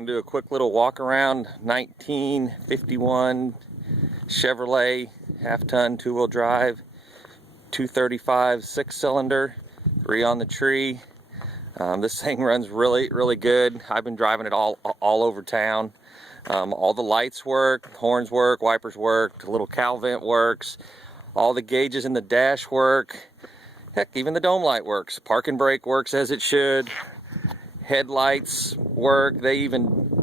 and do a quick little walk around 1951 Chevrolet half-ton 2-wheel drive 235 6-cylinder, 3 on the tree. This thing runs really good. I've been driving it all over town. All the lights work, horns work, wipers work, the little cowl vent works, all the gauges in the dash work. Heck, even the dome light works. Parking brake works as it should. Headlights work. They even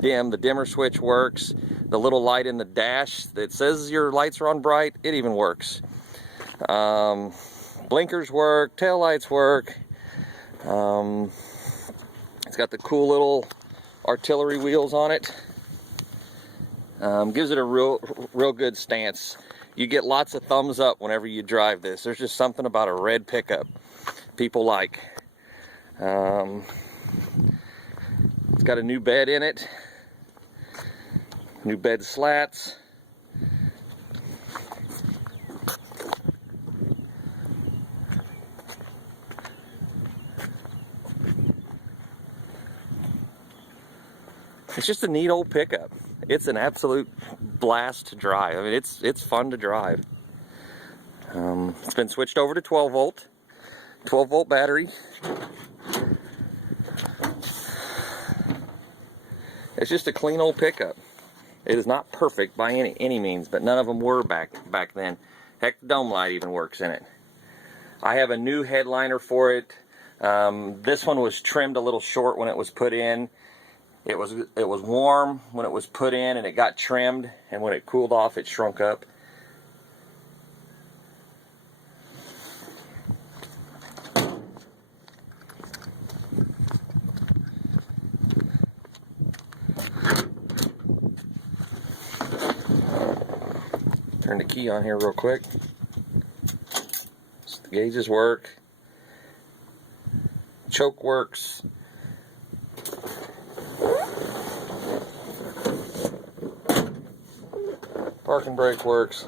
dim. The dimmer switch works. The little light in the dash that says your lights are on bright, it even works. Blinkers work. Tail lights work. It's got the cool little artillery wheels on it. Gives it a real good stance. You get lots of thumbs up whenever you drive this. There's just something about a red pickup people like. It's got a new bed in it. New bed slats. It's just a neat old pickup. It's an absolute blast to drive. I mean, it's fun to drive. It's been switched over to 12 volt battery. It's just a clean old pickup. It is not perfect by any means, but none of them were back then. Heck, the dome light even works in it. I have a new headliner for it. This one was trimmed a little short when it was put in. It was warm when it was put in, and it got trimmed, and when it cooled off, it shrunk up. Turn the key on here real quick. The gauges work. Choke works. Parking brake works.